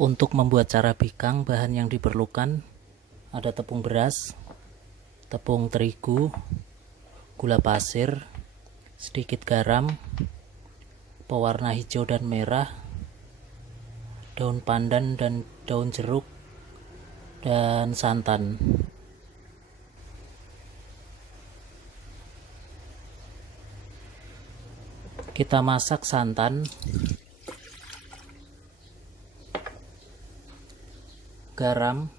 Untuk membuat carabikang, bahan yang diperlukan ada tepung beras, tepung terigu, gula pasir, sedikit garam, pewarna hijau dan merah, daun pandan dan daun jeruk, dan santan. Kita masak santan, garam,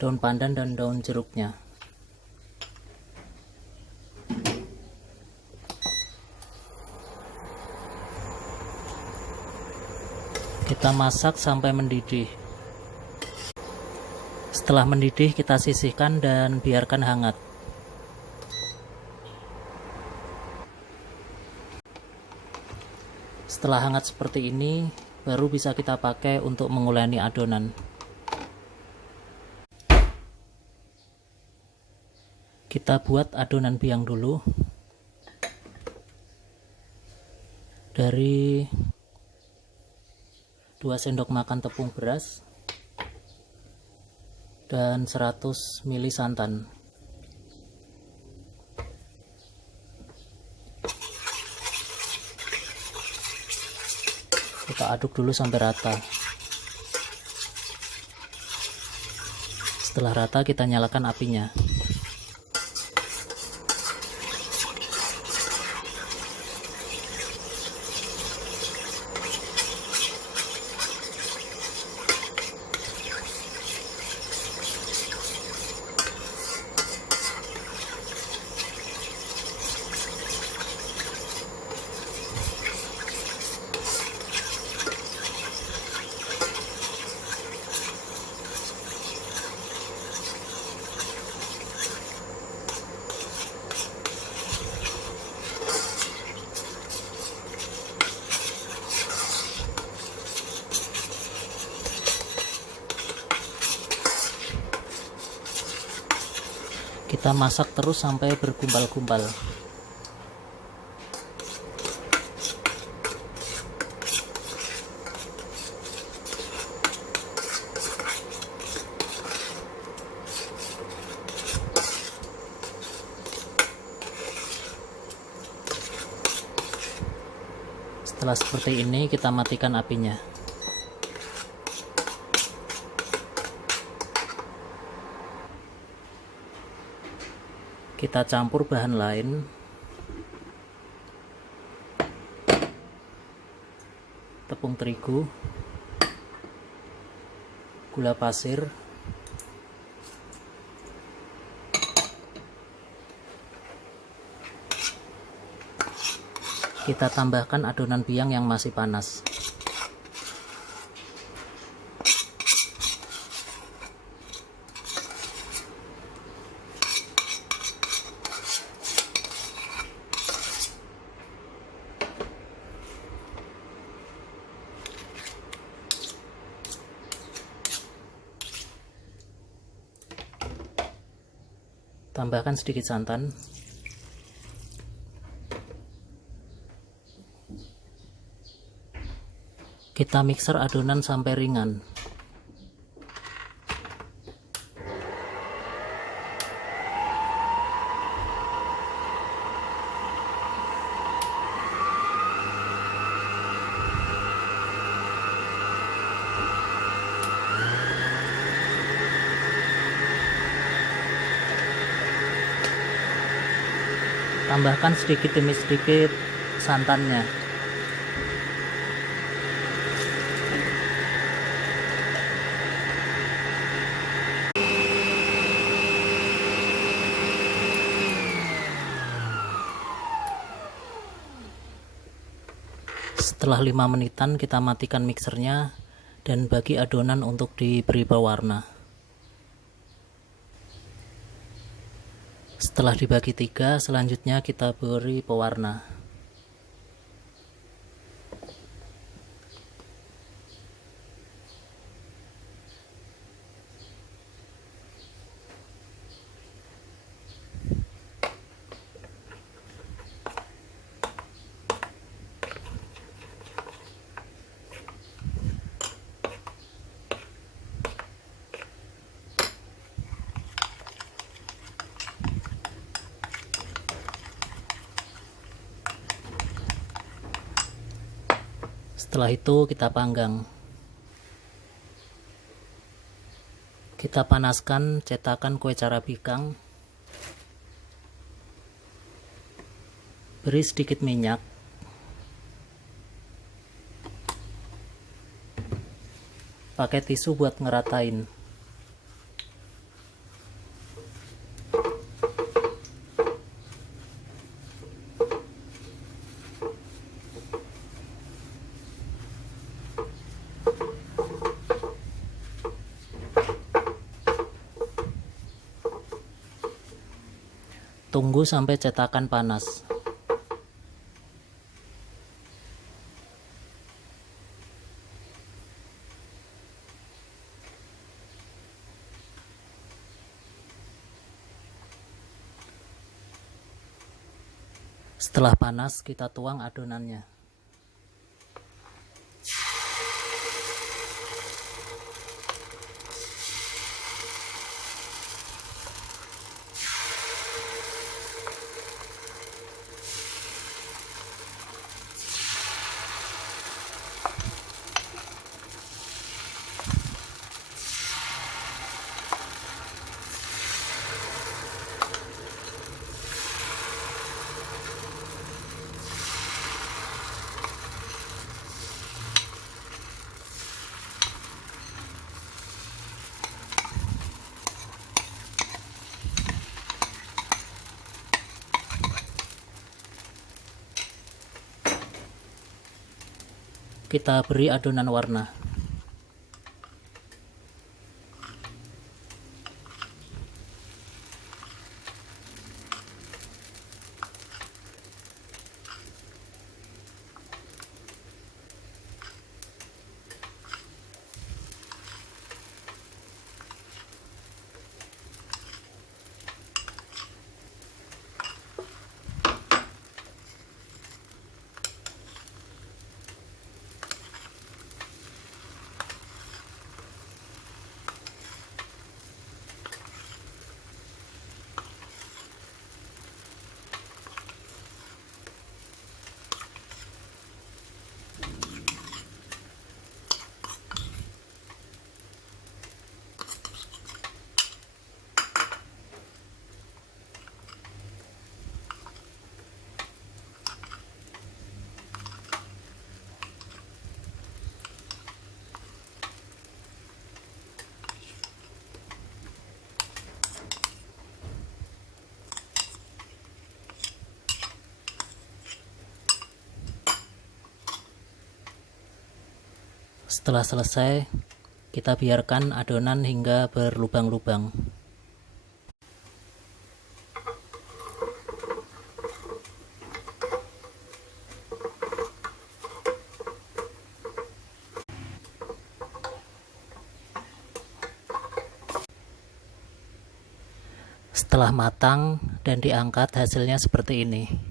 daun pandan dan daun jeruknya. Kita masak sampai mendidih. Setelah mendidih, kita sisihkan dan biarkan hangat. Setelah hangat seperti ini, baru bisa kita pakai untuk menguleni adonan. Kita buat adonan biang dulu. Dari 2 sendok makan tepung beras dan 100 ml santan. Kita aduk dulu sampai rata. Setelah rata, kita nyalakan apinya. Kita masak terus sampai bergumpal-gumpal. Setelah seperti ini, kita matikan apinya. Kita campur bahan lain. Tepung terigu, gula pasir, kita tambahkan adonan biang yang masih panas. Tambahkan sedikit santan. Kita mixer adonan sampai ringan. Tambahkan sedikit demi sedikit santannya. Setelah 5 menitan, kita matikan mixernya dan bagi adonan untuk diberi pewarna. Setelah dibagi 3, selanjutnya kita beri pewarna. Setelah itu kita panggang. Kita panaskan cetakan kue carabikang. Beri sedikit minyak. Pakai tisu buat ngeratain. Tunggu sampai cetakan panas. Setelah panas, kita tuang adonannya. Kita beri adonan warna. Setelah selesai, kita biarkan adonan hingga berlubang-lubang. Setelah matang dan diangkat, hasilnya seperti ini.